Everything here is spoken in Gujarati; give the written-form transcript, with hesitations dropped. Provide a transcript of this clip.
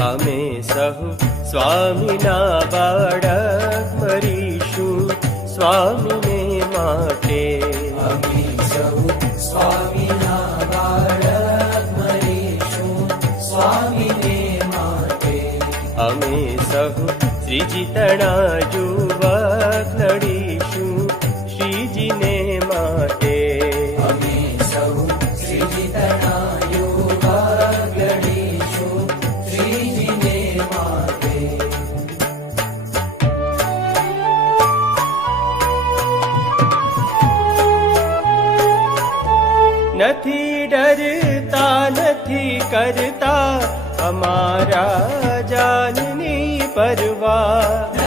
અમે સહુ સ્વામીના બાળક મરીશું સ્વામીને માટે. અમે સહુ સ્વામીના બાળક મરીશું સ્વામીને માટે. અમે સહુ શ્રીજી તણા યુવક લડીશું શ્રીજીને માટે. અમે સહુ શ્રીજી તણા યુવક લડીશું શ્રીજીને માટે. નથી ડરતા નથી કરતા અમારા જાનની પરવા.